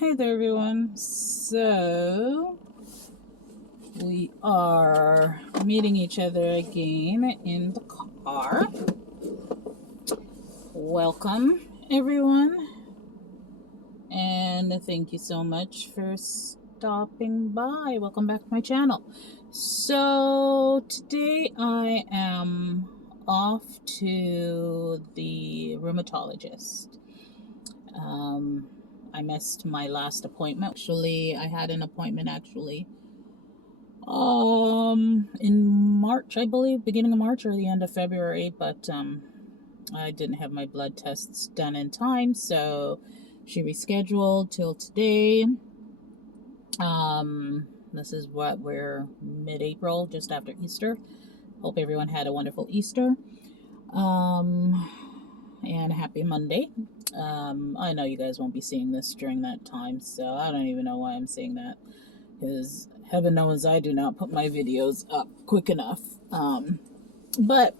Hey there, everyone. So, we are meeting each other again in the car. Welcome, everyone. And thank you so much for stopping by. Welcome back to my channel. So, today I am off to the rheumatologist. I missed my last appointment. Actually, I had an appointment in March, I believe, beginning of March or the end of February, but I didn't have my blood tests done in time, so she rescheduled till today. This is what we're mid-April, just after Easter. Hope everyone had a wonderful Easter. And happy Monday. I know you guys won't be seeing this during that time, so I don't even know why I'm saying that, because heaven knows I do not put my videos up quick enough. But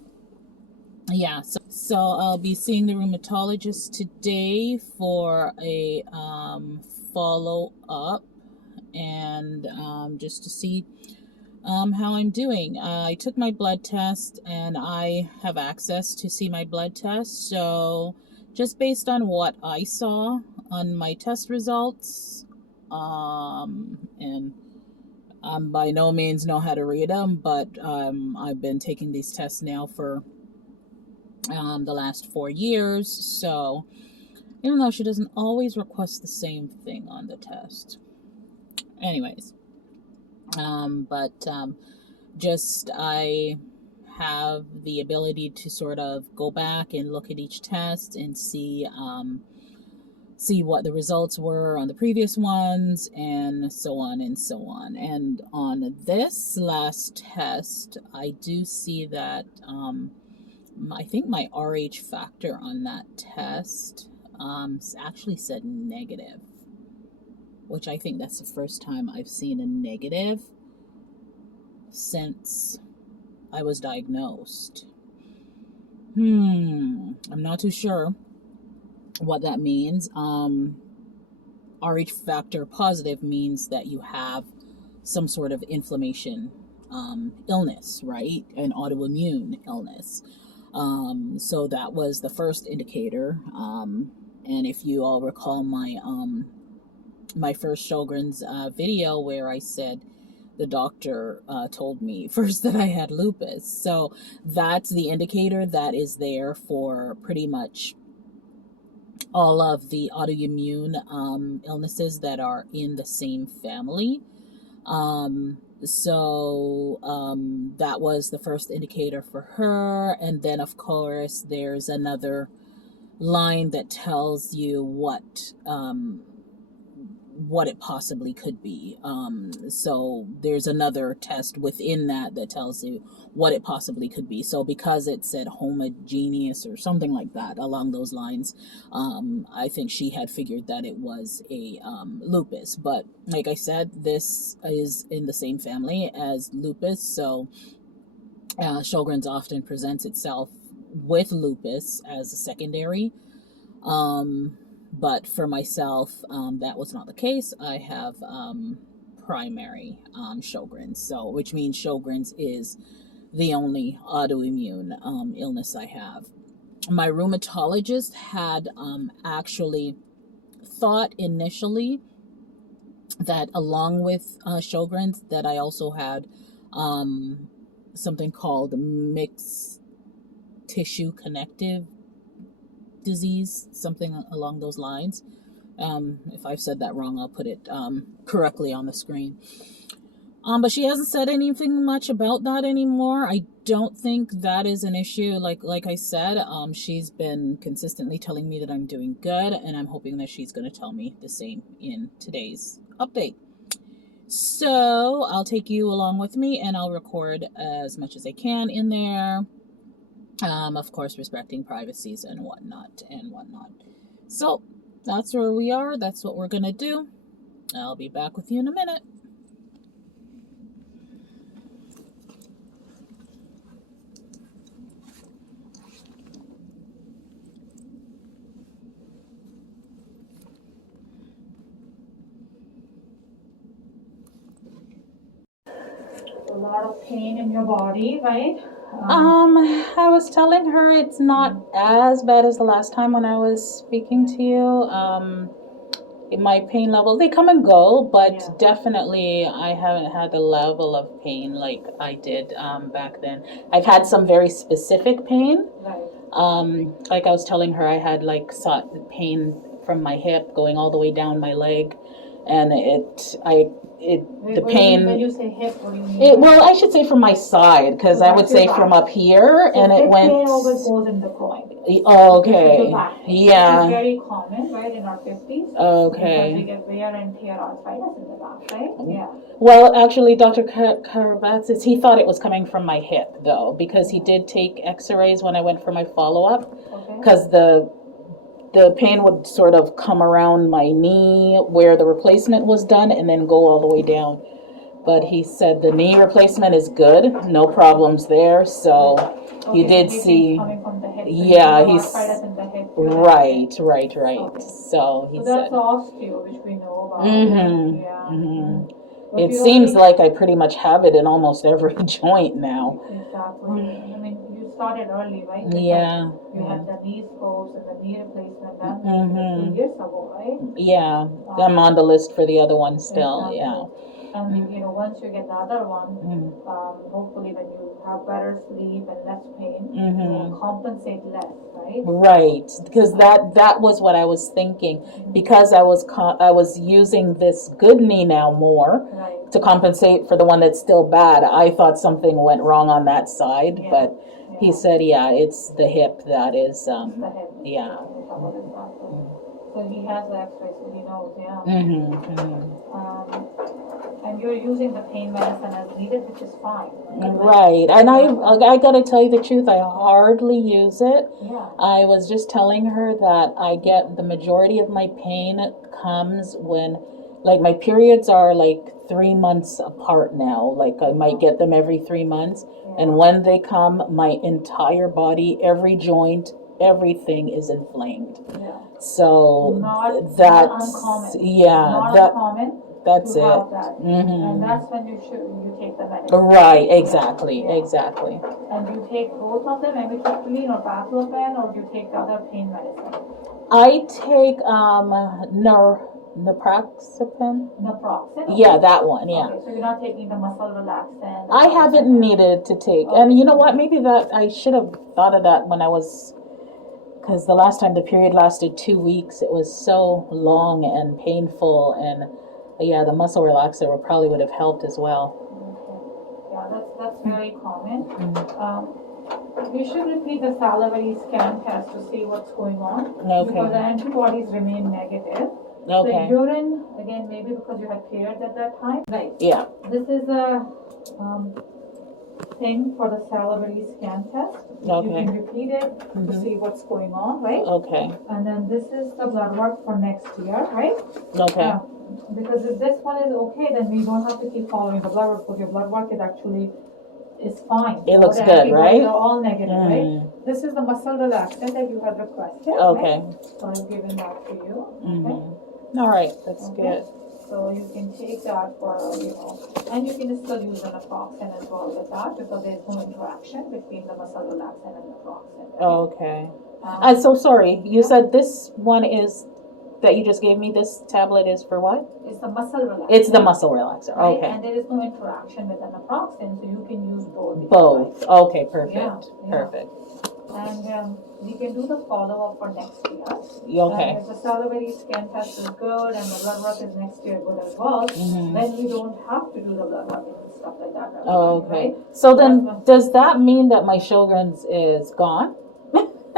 yeah, so I'll be seeing the rheumatologist today for a follow-up and just to see how I'm doing. I took my blood test and I have access to see my blood test. So just based on what I saw on my test results, and by no means know how to read them, but I've been taking these tests now for the last 4 years. So even though she doesn't always request the same thing on the test. Anyways, just I have the ability to sort of go back and look at each test and see what the results were on the previous ones, and so on and so on. And on this last test, I do see that I think my RH factor on that test actually said negative, which I think that's the first time I've seen a negative since I was diagnosed. I'm not too sure what that means. RH factor positive means that you have some sort of inflammation illness, right? An autoimmune illness. So that was the first indicator. And if you all recall my first Sjogrens video where I said the doctor told me first that I had lupus. So that's the indicator that is there for pretty much all of the autoimmune illnesses that are in the same family. That was the first indicator for her. And then, of course, there's another line that tells you what it possibly could be. So there's another test within that tells you what it possibly could be. So because it said homogeneous or something like that along those lines, I think she had figured that it was a lupus. But like I said, this is in the same family as lupus. So Sjogren's often presents itself with lupus as a secondary. But for myself, that was not the case. I have primary Sjogren's, so which means Sjogren's is the only autoimmune illness I have. My rheumatologist had actually thought initially that along with Sjogren's that I also had something called mixed tissue connective disease, something along those lines. If I've said that wrong, I'll put it correctly on the screen. But she hasn't said anything much about that anymore. I don't think that is an issue. Like I said, she's been consistently telling me that I'm doing good, and I'm hoping that she's going to tell me the same in today's update. So I'll take you along with me, and I'll record as much as I can in there. Of course, respecting privacies and whatnot. So that's where we are. That's what we're going to do. I'll be back with you in a minute. lot of pain in your body, right? I was telling her it's not as bad as the last time when I was speaking to you. My pain levels, they come and go, but Yeah. definitely I haven't had the level of pain like I did back then. I've had some very specific pain. Right. Like I was telling her, I had like pain from my hip going all the way down my leg, and the pain. When you say hip, what do you mean? Well, I should say from my side, because So I would that's your say back. from up here, So and it hip went. pain always goes in the groin. Oh, This is okay. your back pain. Yeah. This is very common, right, in our 50s. Okay. Because we get wear and tear arthritis in the back, right? Yeah. Well, actually, Dr. Karabatsis, he thought it was coming from my hip, though, because he did take x-rays when I went for my follow-up, because the pain would sort of come around my knee where the replacement was done and then go all the way down. But he said the knee replacement is good, no problems there, so you did see. Coming from the hip, so yeah, he's arthritis in the hip. right. Okay. So he so said. That's osteo, which we know about. Mm-hmm. Yeah. Mm-hmm. It seems like I pretty much have it in almost every joint now. Exactly. I mean, you started early, right? Yeah. You had the knee scopes and the knee replacement done 2 years ago, right? Yeah. I'm on the list for the other one still. Exactly. Yeah. And once you get the other one, hopefully when you have better sleep and less pain, you will compensate less, right? Right, because that was what I was thinking. Because I was using this good knee now more to compensate for the one that's still bad. I thought something went wrong on that side, but he said, yeah, it's the hip that is. The hip. Yeah. So he has the X-ray, so he knows. Yeah. And you're using the pain medicine as needed, which is fine. Right, and I gotta tell you the truth, I hardly use it. Yeah. I was just telling her that I get the majority of my pain comes when, like, my periods are like 3 months apart now. Like, I might get them every 3 months, and when they come, my entire body, every joint, everything is inflamed. Yeah. So not that's uncommon. yeah, Not that uncommon. that's it. That. And that's when you take the medicine. Right, exactly, exactly. And you take both of them, amitriptyline or baclofen, or do you take the other pain medicine? I take naproxen. Naproxen? Okay. Yeah, that one. Yeah. Okay, so you're not taking the muscle relaxant. I haven't needed to take, and you know what? Maybe that I should have thought of that when I was, because the last time the period lasted 2 weeks, it was so long and painful, and yeah, the muscle relaxer probably would have helped as well. Okay. Yeah, that's very common. You should repeat the salivary scan test to see what's going on. Okay. Because the antibodies remain negative. Okay. The urine, again, maybe because you had periods at that time. Right. Yeah. This is a thing for the salivary scan test. Okay. You can repeat it to see what's going on, right? Okay. And then this is the blood work for next year, right? Okay. Because if this one is okay, then we don't have to keep following the blood work, because your blood work is fine. It looks good, right? They're all negative, right? This is the muscle relaxant that you had requested. Okay. Right? So I've given that to you. Okay. All right, that's good. So you can take that for, and you can still use an naproxen as well with that, because there's no interaction between the muscle relaxant and the naproxen. Okay. I'm so sorry. You said this one is that you just gave me. This tablet is for what? It's the muscle relaxer. It's the muscle relaxer. Right? Okay. And there is no interaction with the naproxen, so you can use both. Both. Right? Okay. Perfect. Yeah. Perfect. And we can do the follow-up for next year. Okay. And if the salivary scan test is good and the blood work is next year good as well, then we don't have to do the blood work and stuff like that. Okay. Right? So then, does that mean that my Sjogrens is gone?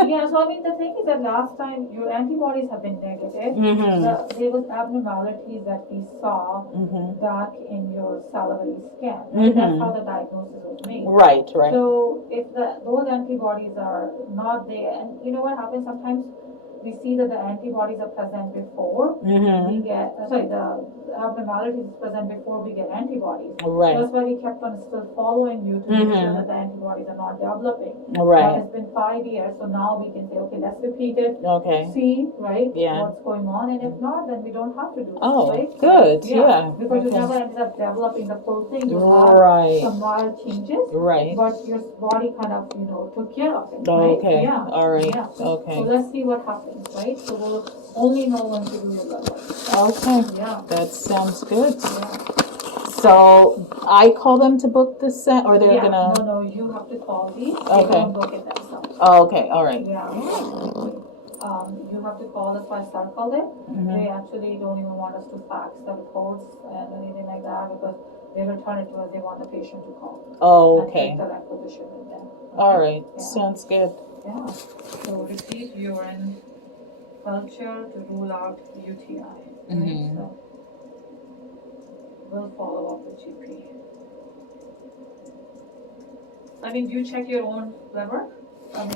Yeah, so I mean, the thing is that last time your antibodies have been negative. There was abnormalities that we saw back in your salivary scan. Right? That's how the diagnosis was made. Right. So if those antibodies are not there, and you know what happens sometimes, we see that the antibodies are present before we get, the abnormalities is present before we get antibodies. Right. That's why we kept on still following you to make sure that the antibodies are not developing. Right. But it's been 5 years, so now we can say, okay, let's repeat it. Okay. See, right? Yeah. What's going on, and if not, then we don't have to do this, Oh, right? good. Yeah. Because you never ended up developing the full thing. You Right. had some mild changes. Right. But your body kind of, took care of it. Okay. Right? Yeah. All right. Yeah. Okay. So let's see what happens, right? So we'll only know when to do your blood work. Okay. Yeah. That sounds good. Yeah. So I call them to book this set, or they're gonna. No, you have to call these. Okay. They don't book it themselves. Oh, okay. All right. Yeah. You have to call us by circle it. They actually don't even want us to fax the reports and anything like that because they return it to us. They want the patient to call. Oh, okay. And take the requisition with them. All right. Yeah. Sounds good. Yeah. So repeat urine culture to rule out UTI. Right? So we'll follow up with GP. I mean, do you check your own blood work?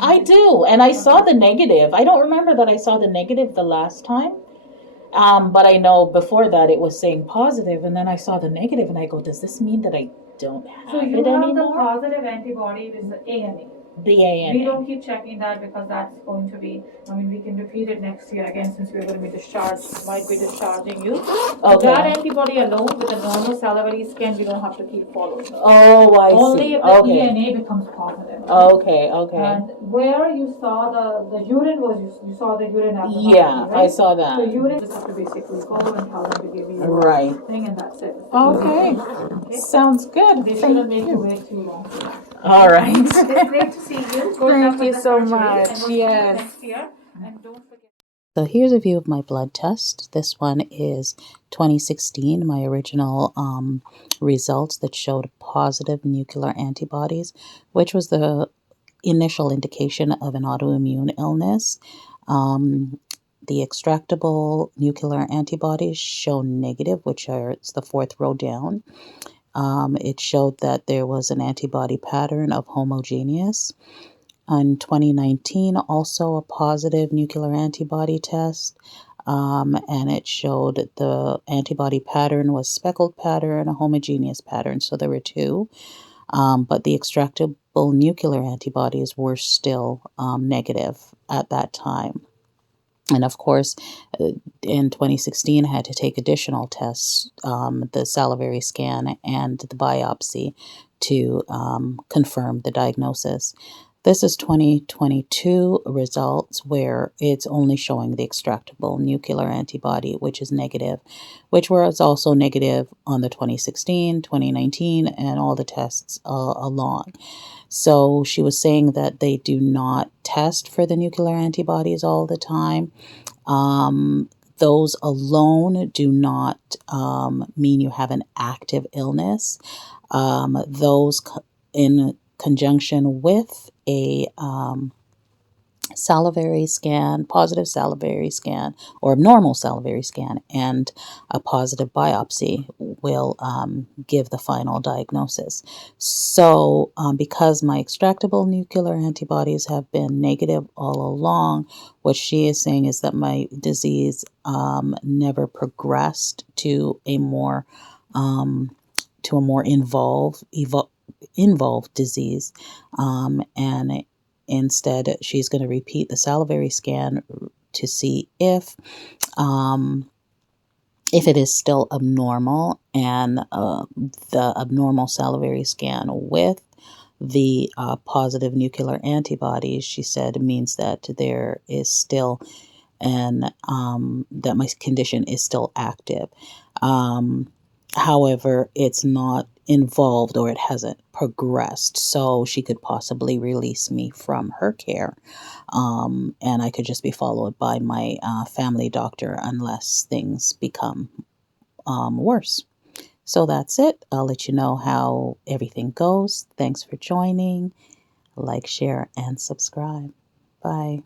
I do, and I saw the negative. I don't remember that I saw the negative the last time. But I know before that it was saying positive, and then I saw the negative, and I go, does this mean that I don't have it anymore? So you have the positive antibody with the ANA. The ANA. We don't keep checking that because that's going to be, we can repeat it next year again since we're going to be discharged, might be discharging you. Okay. That antibody alone with a normal salivary scan, we don't have to keep following. Oh, I see. Only if the ENA becomes positive. Okay. And where you saw the urine was, you saw the urine abnormality, yeah, right? I saw that. So urine just have to basically go and tell them to give you right thing and that's it. Okay. Sounds good. They shouldn't make you wait too long. All right. It's great to see you. Thank you so much. Yes. Next year. And don't forget. So here's a view of my blood test. This one is 2016, my original results that showed positive nuclear antibodies, which was the initial indication of an autoimmune illness. The extractable nuclear antibodies show negative, which are, it's the fourth row down. It showed that there was an antibody pattern of homogeneous. In 2019, also a positive nuclear antibody test, and it showed the antibody pattern was speckled pattern, a homogeneous pattern, so there were two. But the extractable nuclear antibodies were still negative at that time. And of course, in 2016, I had to take additional tests, the salivary scan and the biopsy, to confirm the diagnosis. This is 2022 results where it's only showing the extractable nuclear antibody, which is negative, which was also negative on the 2016, 2019, and all the tests along. So she was saying that they do not test for the nuclear antibodies all the time. Those alone do not mean you have an active illness. Those in conjunction with a salivary scan, positive salivary scan, or abnormal salivary scan, and a positive biopsy will give the final diagnosis. So because my extractable nuclear antibodies have been negative all along, what she is saying is that my disease never progressed to a more involved disease, and instead, she's going to repeat the salivary scan to see if it is still abnormal, and the abnormal salivary scan with the positive nuclear antibodies, she said, means that there is still that my condition is still active. However, it's not involved, or it hasn't progressed, so she could possibly release me from her care, and I could just be followed by my family doctor unless things become worse. So that's it. I'll let you know how everything goes. Thanks for joining. Like, share, and subscribe. Bye.